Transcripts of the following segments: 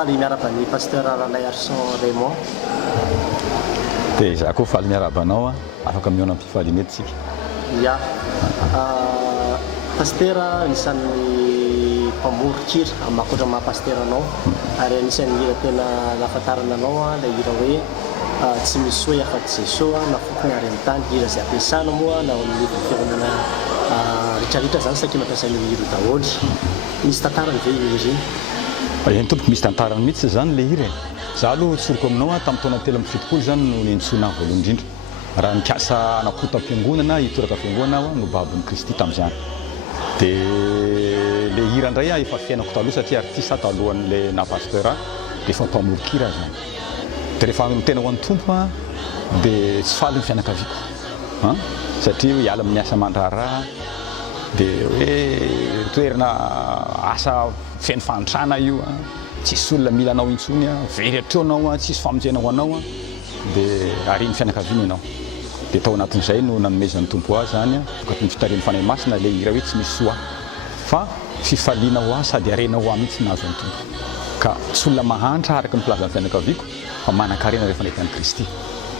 faly miaraba ny pasteur Ralay Arson Raymond. Dia za koa faly miaraba anao afaka miona am-pifaliana eto tsika. Ya. Pasteur anisan'ny mpamorokira amakoatra maha pasteur anao ary anisan'ny hira tena nahafantarana anao ilay hira hoe tsy misy soa afa-tsy Jesosy na fokony ary amin'ny tany. Hira izay ampiasana moa na amin'ny fihaonana rehetrarehetra zany saky mampiasana hira daholo. Misy tantarany ve hira iny? Eny tompoko misy tantarany mihitsy zany le hira. Za aloha tsoroko aminao tamin'ny taona 17 zany no niantsoina voalohany indrindra. Raha nikiasa anakota am-piangonana hitoraka fiangonana no babon'ny Kristy tamin'izany. Dia le hira indray efa fiainako taloha satria artiste talohan'le na pasteur dia efa mpamorokira zany. Dia rehefa tena ho an'ny tompo dia tsy faly ny fianakaviako satria hoe hiala amin'ny asa aman-draharaha dia hoe toerana asa feno fantrana io tsisy olona mila anao intsony very hatreo anao tsisy famonjena ho anao dia ariny fianakaviana ianao. Dia tao anatin'izay no nanomezan'ny tompo ahy zany tokatiny fitarian'ny fanahy masina le hira hoe tsy misy soa fa fifaliana ho ahy sady arena ho ahy mihitsy nazo ny tompo ka tsy olona mahantra araka ny filazan'ny fianakaviako fa manan-karena rehefa nahitany Kristy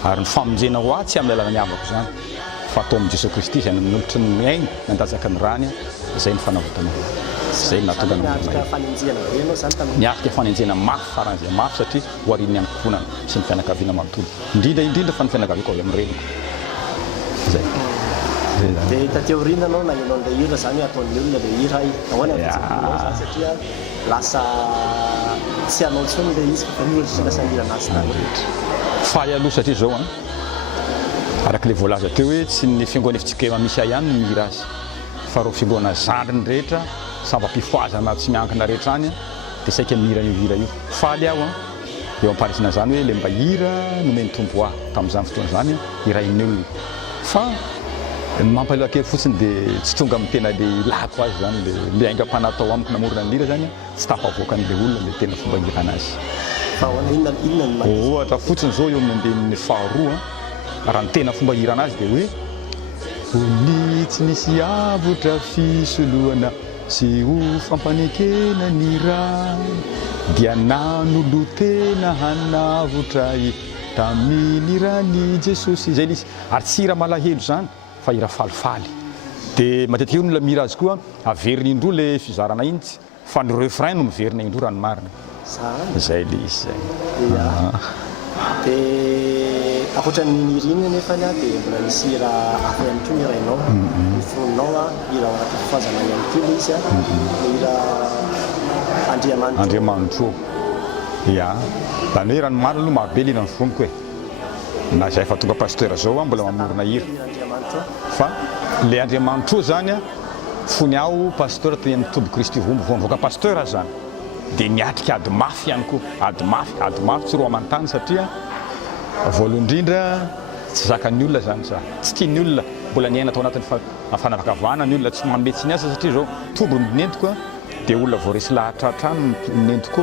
ary ny famonjena ho ahy tsy amin'ny lalana miavako zany fa atao amin'i Jesosy Kristy izay nanolotra ny miainy nandatsaka ny rany izay ny fanavotana izay nahatonga niafika fanenjena mafy faran'izay mafy satria ho ariny ny ankohonana sy ny fianakaviana manontolo indrindra fa ny fianakaviako avy amin'ny reniko zay. Dia tateoriana anao nagnenao an'ilay hira zany ataon'ny olona ilay hira ahoana zany satria lasa tsy anao intsony ilay izy fa ny olona tsy lasa hira anazy tany rehetra. Faly aloha satria zao arak'ilay voalaza teo hoe tsy ny fiangonana efitsika misy ihany ny hira azy fa reo fiangonana zandriny rehetra samy ampifoazana tsy miankina rehetra any dia saika mihira io hira io. Faly aho eo amparisana zany hoe le mba hira nomeny tompo ahy tamin'izany fotoana zany hirahin'ny olona fa mampalahelo kely fotsiny dia tsy tonga amin'ny tena le ilako azy zany le aingam-panatao amiko namorona ny hira zany tsy tapavoakan'ilay olona le tena fomba hirana azy. Ohatra fotsiny zao eo amin'ny faharoa raha ny tena fomba hirana azy dia hoe oni tsy nisy avotra fisoloana sy ho fampanekena ny raha dia nanolo tena hanavotra tamin'ny rany Jesosy zay lisy ary tsy hira malahelo zany fa hira falifaly. Dia matetika io olona mihira azy koa averiny indroa le fizarana iny fa ny refrain no miverina indroa raha ny marina zay le izy zay. Dia akoatran'ny hira iny nefa dia mbola nisy hira hafa ihany koa hirainao ny foninao hira ao anaty fifazana ihany koa le izy hira Andriamanitro. Ya zany hoe ranomarina aloha marobe lena ny foniko na izay efa tonga pasteur zao mbola mamorona hira fa le Andriamanitro zany fony aho pasteur teny Tombo Kristy voavoaka pasteur zany dia niatrika ady mafy ihany koa ady mafy tsy roa amantany satria voalohany indrindra tsy zakan'ny olona zany za tsy tian'ny olona mbola niaina tao anatin'ny fanavakavahana ny olona tsy mametsy ny asa satria zao tombo nentiko dia olona voaresy lahatra hatrany nentiko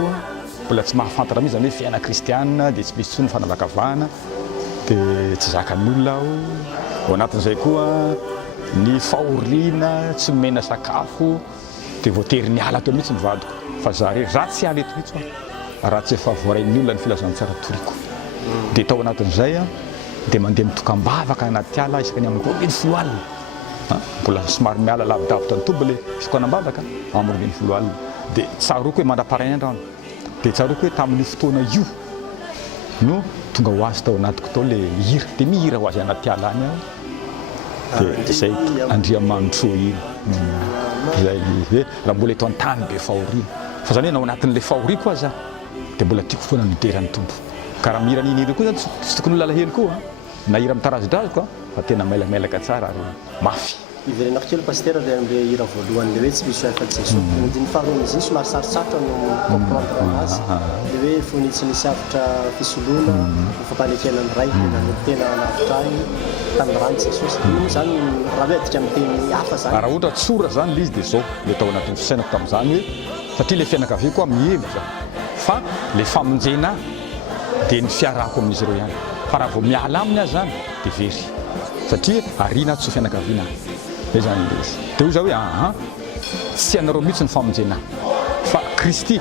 mbola tsy mahafantatra mihitsy zany hoe fiaina kristiana dia tsy misy tsony fanavakavahana dia tsy zakan'ny olona aho ao anatin'izay koa ny fahoriana tsy mena sakafo dia voatery ny ala teo mihitsy ny vadiko fa za tsy ala eto mihitsy raha tsy efa voarain'ny olona ny filazan'ny tsara toriko dia tao anatin'izay dia mandeha mitokam-bavaka anaty ala isaka ny amin'ny 20 alina mbola somary miala lavidavitra ny tombo le fisokanam-bavaka amin'ny 20 alina dia tsaroko hoe mandra-paraina andrano dia tsaroko hoe tamin'ny fotoana io no tonga ho azy tao anatiko tao le hira dia mihira ho azy anaty ala any dia zay Andriamanitro iny zay hoe raha mbola eto an-tany be fahoriana fa zany hoe nao anatin'le fahoriana koa za dia mbola tiako foana mideran'ny tompo ka raha mihira niny koa zany tsy tokony ho lalahelo koa na hira mitarazi-drazo fa tena mailamelaka tsara ary mafy. Iverenako kely pasteur le hira voalohany le hoe tsy misy afa-tsy Jesosy ny faharoa izy somary sarosarotra no comprendre anazy le hoe fony tsy nisy avotra fisoloana fampanekena ny ray tena navitra any tamin'ny rany Jesosy io zany raha hoe adika amin'ny teny hafa zany raha ohatra tsora zany le izy dia zao le tao anatin'ny fisainako tamin'izany hoe satria le fianakaviako mihemy zany fa le famonjena dia ny fiarako amin'izy ireo ihany fa raha vao miala aminy azy zany dia very satria arina tsy fianakaviana zay zany izy dia hoy za hoe tsy anareo mihitsy ny famonjena fa Kristy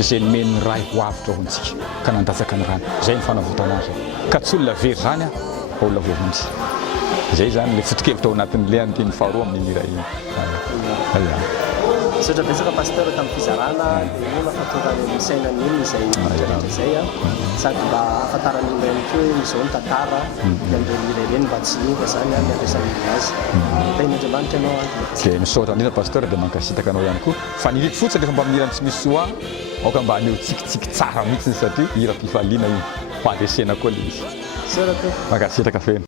zay nomeny raha hoavitra hontsika ka nandatsaka ny rano zay mifanavotana azy ka tsy olona very zany a olona voahontsy zay zany le fotokevitra ao anatin'le andiny faharoa amin'ny mira iny satra betsaka pasteur tamin'ny fizarana dia io mafatorany saina n'iny izay zay a sady mba afantarany olona ihany koa hoe izao ny tantara dia amin'ireo mira ireny mba tsy hiova zany a miampiasany azy tain'Andriamanitra ianao dia misaotra indrindra pasteur dia mankasitaka anao ihany koa fa ny hiriky fotsiny rehefa mba mirany tsy misy soa aoka mba haneo tsikitsiky tsara mihitsiny satria hira-pifaliana io ho andresena koa le izy mankasitaka feno.